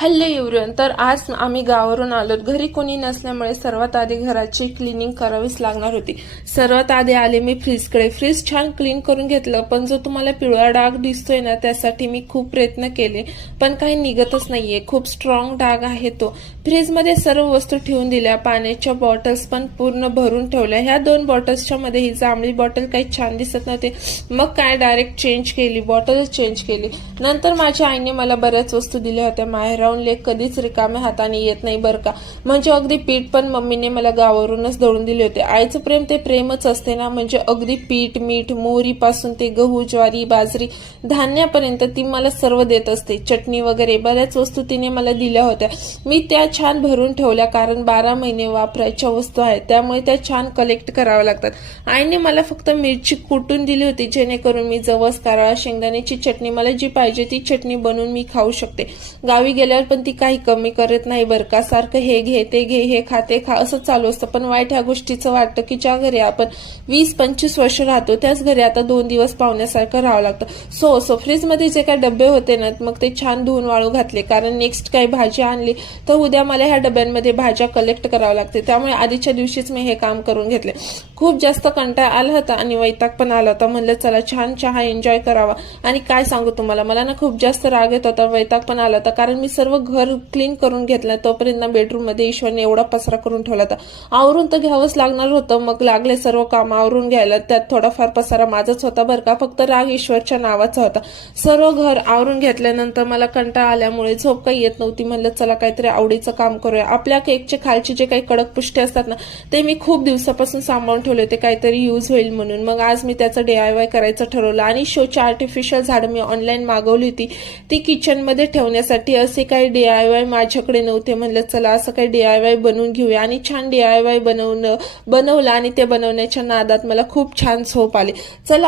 Hello everyone. तर आज आम्ही गावावरून आलो. घरी कोणी नसल्यामुळे सर्वात आधी घराची क्लिनिंग करावीच लागणार होती. सर्वात आधी आले मी फ्रीजकडे. फ्रीज छान क्लीन करून घेतलं, पण जो तुम्हाला पिवळा डाग दिसतोय ना, त्यासाठी मी खूप प्रयत्न केले, पण काही निघतच नाहीये. खूप स्ट्रॉंग डाग आहे तो. फ्रीजमध्ये सर्व वस्तू ठेवून दिल्या. पाण्याच्या बॉटल्स पण पूर्ण भरून ठेवल्या. ह्या 2 बॉटल्सच्या मध्ये ही जांभळी बॉटल काही छान दिसत नव्हते. मग काय डायरेक्ट चेंज केली, बॉटलच चेंज केली. नंतर माझ्या आईने मला बऱ्याच वस्तू दिल्या होत्या. माहेराहून लेक कधीच रिकाम्या हाताने येत नाही बरं का. म्हणजे अगदी पीठ पण मम्मीने मला गावावरूनच दळून दिले होते. आईचं प्रेम ते प्रेमच असते ना. म्हणजे अगदी पीठ, मीठ, मोहरी पासून ते गहू, ज्वारी, बाजरी, धान्यापर्यंत ती मला सर्व देत असते. चटणी वगैरे बऱ्याच वस्तू तिने मला दिल्या होत्या. मी त्या छान भरून ठेवल्या, कारण 12 महिने वापरायच्या वस्तू आहेत, त्यामुळे त्या छान कलेक्ट कराव्या लागतात. आईने मला फक्त मिरची कुटून दिली होती, जेणेकरून मी जवस, कारळा, शेंगदाण्याची चटणी, मला जी पाहिजे ती चटणी बनवून मी खाऊ शकते. गावी गेल्यावर पण ती काही कमी करत नाही बरं का. सारखं हे घे, ते घे, हे खा, ते खा असं चालू असतं. पण वाईट ह्या गोष्टीचं वाटतं की ज्या घरी आपण 20-25 वर्ष राहतो, त्याच घरी आता 2 दिवस पाहुण्यासारखं राहावं लागतं. सो फ्रीजमध्ये जे काही डबे होते ना, मग ते छान धुवून वाळू घातले, कारण नेक्स्ट काही भाजी आणली तर उद्या मला ह्या डब्यांमध्ये भाज्या कलेक्ट कराव्या लागते. त्यामुळे आधीच्या दिवशीच मी हे काम करून घेतले. खूप जास्त कंटाळा आला होता आणि वैताग पण आला होता. म्हणलं चला छान चहा एन्जॉय करावा. आणि काय सांगू तुम्हाला, मला ना खूप जास्त राग येत होता, वैताग पण आला होता, कारण मी सर्व घर क्लीन करून घेतलं. तोपर्यंत बेडरूम मध्ये ईश्वरने एवढा पसरा करून ठेवला होता. आवरून तर घ्यावंच लागणार होतं. मग लागले सर्व काम आवरून घ्यायला. त्यात थोडाफार पसारा माझाच होता बरं का, फक्त राग ईश्वरच्या नावाचा होता. सर्व घर आवरून घेतल्यानंतर मला कंटाळा आल्यामुळे झोप काही येत नव्हती. म्हणलं चला काहीतरी आवडीचं काम करूया. आपल्या केकचे खालचे जे काही कडक पुष्टे असतात ना, ते मी खूप दिवसापासून सांभाळून ठेवले होते, काहीतरी यूज होईल म्हणून. मग आज मी त्याचं DIY करायचं ठरवलं. आणि शोची आर्टिफिशियल झाडं मी ऑनलाईन मागवली होती, ती किचनमध्ये ठेवण्यासाठी. असे काही DIY माझ्याकडे नव्हते. म्हणलं चला असं काही DIY बनवून घेऊया. आणि छान DIY बनवलं आणि ते बनवण्याच्या नादात मला खूप छान झोप आली. चला